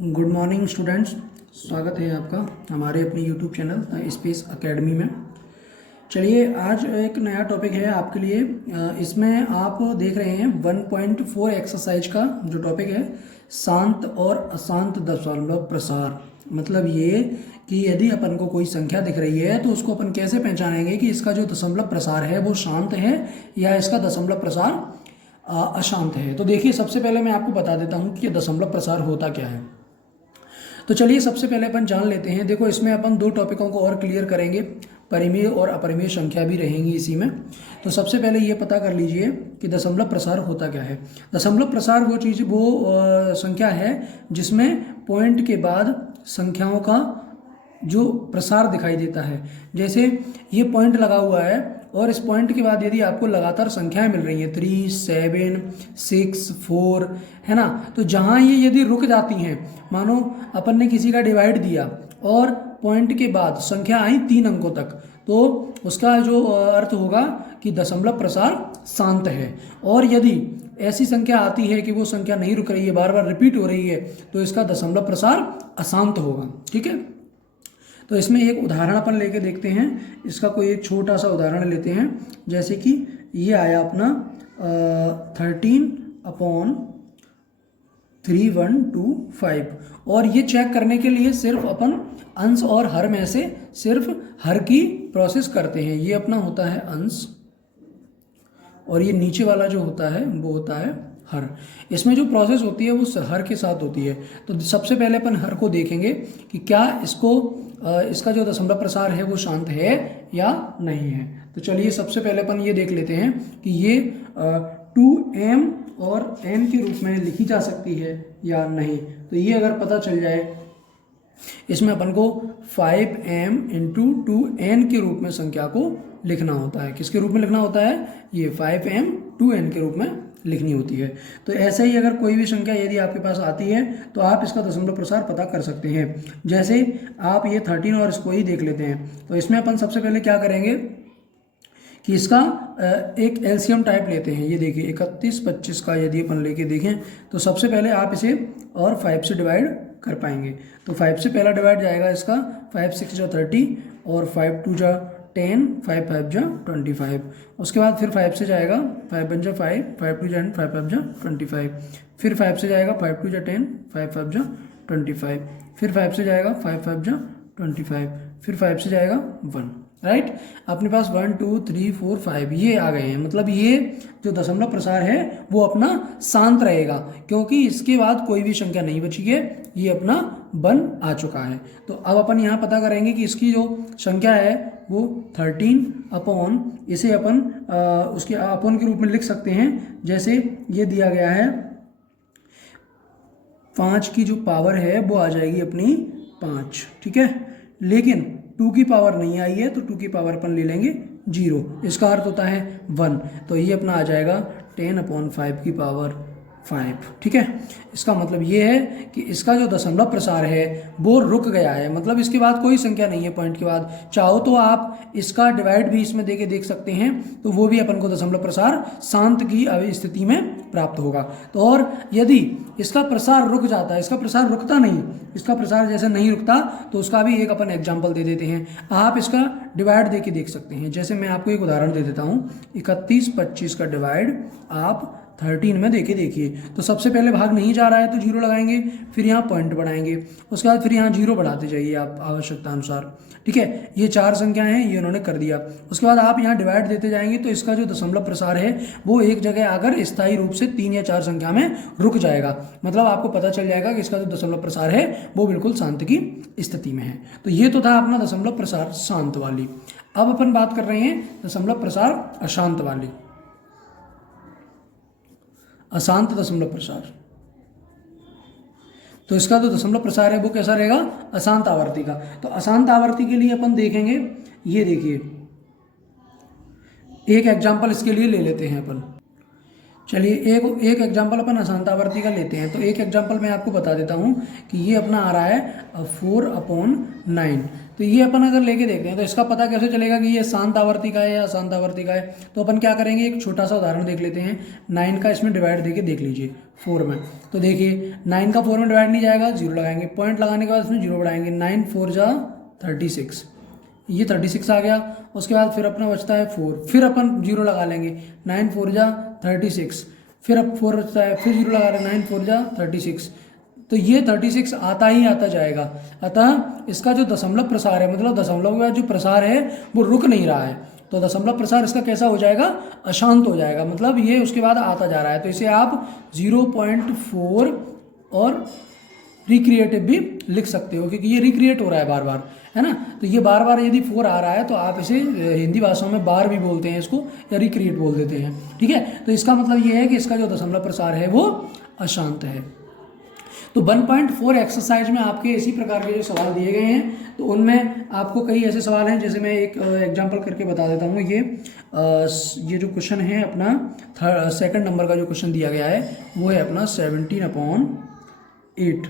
Good morning students, स्वागत है आपका हमारे अपने यूट्यूब चैनल स्पेस एकेडमी में। चलिए, आज एक नया टॉपिक है आपके लिए। इसमें आप देख रहे हैं 1.4 एक्सरसाइज का जो टॉपिक है, शांत और अशांत दशमलव प्रसार। मतलब ये कि यदि अपन को कोई संख्या दिख रही है तो उसको अपन कैसे पहचानेंगे कि इसका जो दशमलव प्रसार है वो शांत है या इसका दशमलव प्रसार अशांत है। तो देखिए, सबसे पहले मैं आपको बता देता हूँ कि ये दशमलव प्रसार होता क्या है। तो चलिए, सबसे पहले अपन जान लेते हैं। देखो, इसमें अपन दो टॉपिकों को और क्लियर करेंगे, परिमेय और अपरिमेय संख्या भी रहेंगी इसी में। तो सबसे पहले ये पता कर लीजिए कि दशमलव प्रसार होता क्या है। दशमलव प्रसार वो चीज़, वो संख्या है जिसमें पॉइंट के बाद संख्याओं का जो प्रसार दिखाई देता है। जैसे ये पॉइंट लगा हुआ है और इस पॉइंट के बाद यदि आपको लगातार संख्याएं मिल रही हैं 3, 7, 6, 4, है ना, तो जहाँ ये यदि रुक जाती हैं, मानो अपन ने किसी का डिवाइड दिया और पॉइंट के बाद संख्या आई 3 अंकों तक, तो उसका जो अर्थ होगा कि दशमलव प्रसार शांत है। और यदि ऐसी संख्या आती है कि वो संख्या नहीं रुक रही है, बार बार रिपीट हो रही है, तो इसका दशमलव प्रसार अशांत होगा। ठीक है, तो इसमें एक उदाहरण अपन लेके देखते हैं। इसका कोई एक छोटा सा उदाहरण लेते हैं। जैसे कि ये आया अपना 13/3125, और ये चेक करने के लिए सिर्फ अपन अंश और हर में से सिर्फ हर की प्रोसेस करते हैं। ये अपना होता है अंश और ये नीचे वाला जो होता है वो होता है हर। इसमें जो प्रोसेस होती है वो हर के साथ होती है। तो सबसे पहले अपन हर को देखेंगे कि क्या इसका जो दशमलव प्रसार है वो शांत है या नहीं है। तो चलिए, सबसे पहले अपन ये देख लेते हैं कि ये 2m और n के रूप में लिखी जा सकती है या नहीं। तो ये अगर पता चल जाए, इसमें अपन को 5m × 2n के रूप में संख्या को लिखना होता है। किसके रूप में लिखना होता है? ये 5m 2n के रूप में लिखनी होती है। तो ऐसे ही अगर कोई भी संख्या यदि आपके पास आती है तो आप इसका दशमलव प्रसार पता कर सकते हैं। जैसे आप ये 13 और इसको ही देख लेते हैं। तो इसमें अपन सबसे पहले क्या करेंगे कि इसका एक एलसीएम टाइप लेते हैं। ये देखिए, 31, 25 का यदि अपन लेके देखें तो सबसे पहले आप इसे और 5 से डिवाइड कर पाएंगे। तो 5 से पहला डिवाइड जाएगा इसका 5 6 जा 30 और 5 2 जा 10, 5 5 जा 25। उसके बाद फिर 5 से जाएगा 5 1 जा 5, 5 2 जा 5 5 जा 25। फिर 5 से जाएगा 5 2 जा 10, 5 5 जा 25। फिर 5 से जाएगा 5 5 जा 25। फिर 5 से जाएगा 1। राइट, अपने पास 1 2 3 4 5 ये आ गए हैं। मतलब ये जो दशमलव प्रसार है वो अपना शांत रहेगा, क्योंकि इसके बाद कोई भी संख्या नहीं बची है, ये अपना बन आ चुका है। तो अब अपन यहाँ पता करेंगे कि इसकी जो संख्या है वो 13 अपॉन, इसे अपन उसके अपॉन के रूप में लिख सकते हैं। जैसे ये दिया गया है 5 की जो पावर है वो आ जाएगी अपनी 5। ठीक है, लेकिन 2 की पावर नहीं आई है तो 2 की पावर अपन ले लेंगे 0। इसका अर्थ होता है 1। तो ये अपना आ जाएगा 10/5 की पावर 5। ठीक है, इसका मतलब ये है कि इसका जो दशमलव प्रसार है वो रुक गया है। मतलब इसके बाद कोई संख्या नहीं है पॉइंट के बाद। चाहो तो आप इसका डिवाइड भी इसमें देके देख सकते हैं, तो वो भी अपन को दशमलव प्रसार शांत की स्थिति में प्राप्त होगा। तो और यदि इसका प्रसार रुक जाता है, इसका प्रसार रुकता नहीं, इसका प्रसार जैसे नहीं रुकता, तो उसका भी एक अपन एग्जाम्पल दे देते हैं। आप इसका डिवाइड दे के देख सकते हैं। जैसे मैं आपको एक उदाहरण दे देता हूँ। 31 25 का डिवाइड आप 13 में देके देखिए। तो सबसे पहले भाग नहीं जा रहा है तो 0 लगाएंगे, फिर यहाँ पॉइंट बढ़ाएंगे, उसके बाद फिर यहाँ 0 बढ़ाते जाइए आप आवश्यकता अनुसार। ठीक है, ये 4 संख्याएं हैं, ये उन्होंने कर दिया। उसके बाद आप यहाँ डिवाइड देते जाएंगे तो इसका जो दशमलव प्रसार है वो एक जगह आकर स्थायी रूप से 3 या 4 संख्या में रुक जाएगा। मतलब आपको पता चल जाएगा कि इसका जो दशमलव प्रसार है वो बिल्कुल शांत की स्थिति में है। तो ये तो था अपना दशमलव प्रसार शांत वाली। अब अपन बात कर रहे हैं दशमलव प्रसार अशांत वाली, अशांत दशमलव प्रसार। तो इसका जो दशमलव प्रसार है वो कैसा रहेगा? अशांत आवर्ती का। तो अशांत आवर्ती के लिए अपन देखेंगे, ये देखिए एक एग्जांपल इसके लिए ले लेते हैं अपन। चलिए एक एग्जाम्पल अपन अशांतावर्ती का लेते हैं। तो एक एग्जाम्पल मैं आपको बता देता हूँ कि ये अपना आ रहा है 4/9। तो ये अपन अगर लेके देखते हैं तो इसका पता कैसे चलेगा कि ये शांत आवर्ती का है या अशांत आवर्ती का है। तो अपन क्या करेंगे, एक छोटा सा उदाहरण देख लेते हैं। 9 का इसमें डिवाइड देके देख लीजिए 4 में। तो देखिए 9 का 4 में डिवाइड नहीं जाएगा, 0 लगाएंगे, पॉइंट लगाने के बाद इसमें 0 बढ़ाएंगे, 9 4 जा 36, ये 36 आ गया। उसके बाद फिर अपना बचता है 4, फिर अपन 0 लगा लेंगे, 9 4 जा 36, फिर अब 4 बचता है, फिर 0 लगा रहे, 9 4 जा 36। तो ये 36 आता ही आता जाएगा। अतः इसका जो दशमलव प्रसार है, मतलब दशमलव का जो प्रसार है वो रुक नहीं रहा है। तो दशमलव प्रसार इसका कैसा हो जाएगा, अशांत हो जाएगा, मतलब ये उसके बाद आता जा रहा है। तो इसे आप 0.4 और रिक्रिएटिव भी लिख सकते हो, क्योंकि ये रिक्रिएट हो रहा है बार बार, है ना। तो ये बार बार यदि 4 आ रहा है तो आप इसे हिंदी भाषा में बार भी बोलते हैं इसको, या रिक्रिएट बोल देते हैं, ठीक है। तो इसका मतलब ये है कि इसका जो दशमलव प्रसार है वो अशांत है। तो 1.4 एक्सरसाइज में आपके इसी प्रकार के जो सवाल दिए गए हैं, तो उनमें आपको कई ऐसे सवाल हैं, जैसे मैं एक एग्जांपल करके बता देता हूँ। ये जो क्वेश्चन है अपना सेकंड नंबर का जो क्वेश्चन दिया गया है वो है अपना 17/8,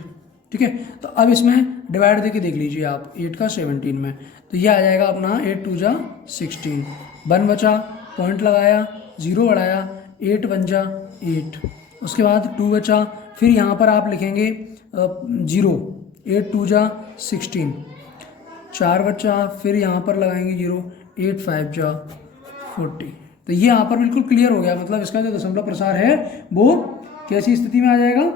ठीक है। तो अब इसमें डिवाइड देके देख लीजिए आप 8 का 17 में। तो ये आ जाएगा अपना 8 2 जा 16, 1 बचा, पॉइंट लगाया, 0 बढ़ाया, 8 1 जा 8, उसके बाद 2 बचा, फिर यहाँ पर आप लिखेंगे 0, 8 2 जा 16, 4 बचा, फिर यहाँ पर लगाएंगे 0, 8 5 जा 40। तो ये यहाँ पर बिल्कुल क्लियर हो गया, मतलब इसका जो दशमलव प्रसार है वो कैसी स्थिति में आ जाएगा,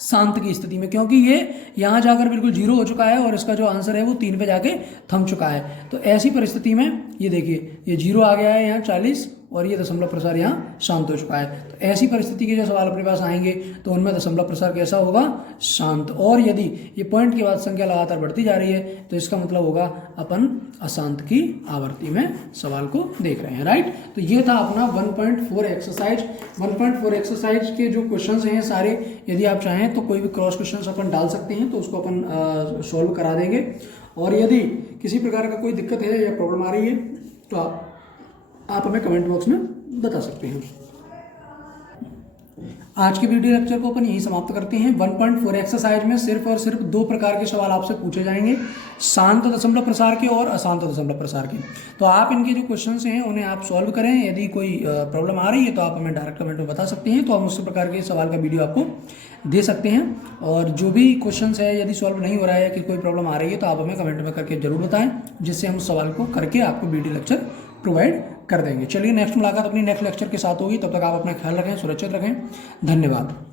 शांत की स्थिति में, क्योंकि ये यहाँ जाकर बिल्कुल 0 हो चुका है और इसका जो आंसर है वो 3 पे जाके थम चुका है। तो ऐसी परिस्थिति में ये देखिए ये 0 आ गया है यहाँ 40 और ये दशमलव प्रसार यहाँ शांत हो चुका है। तो ऐसी परिस्थिति के जो सवाल अपने पास आएंगे तो उनमें दशमलव प्रसार कैसा होगा, शांत। और यदि ये पॉइंट के बाद संख्या लगातार बढ़ती जा रही है तो इसका मतलब होगा अपन अशांत की आवर्ती में सवाल को देख रहे हैं, राइट। तो ये था अपना 1.4 एक्सरसाइज। 1.4 एक्सरसाइज के जो क्वेश्चंस हैं सारे, यदि आप चाहें तो कोई भी क्रॉस क्वेश्चंस अपन डाल सकते हैं, तो उसको अपन सॉल्व करा देंगे। और यदि किसी प्रकार का कोई दिक्कत है या प्रॉब्लम आ रही है तो आप हमें कमेंट बॉक्स में बता सकते हैं। आज के वीडियो लेक्चर को अपन यही समाप्त करते हैं। 1.4 एक्सरसाइज में सिर्फ और सिर्फ 2 प्रकार के सवाल आपसे पूछे जाएंगे, शांत दशमलव प्रसार के और अशांत दशमलव प्रसार के। तो आप इनके जो क्वेश्चंस हैं उन्हें आप सॉल्व करें। यदि कोई प्रॉब्लम आ रही है तो आप हमें डायरेक्ट कमेंट में बता सकते हैं, तो हम उस प्रकार के सवाल का वीडियो आपको दे सकते हैं। और जो भी क्वेश्चंस है यदि सॉल्व नहीं हो रहा है कि कोई प्रॉब्लम आ रही है तो आप हमें कमेंट में करके जरूर बताएं, जिससे हम उस सवाल को करके आपको वीडियो लेक्चर प्रोवाइड कर देंगे। चलिए नेक्स्ट मुलाकात अपनी नेक्स्ट लेक्चर के साथ होगी, तब तक आप अपना ख्याल रखें, सुरक्षित रखें। धन्यवाद।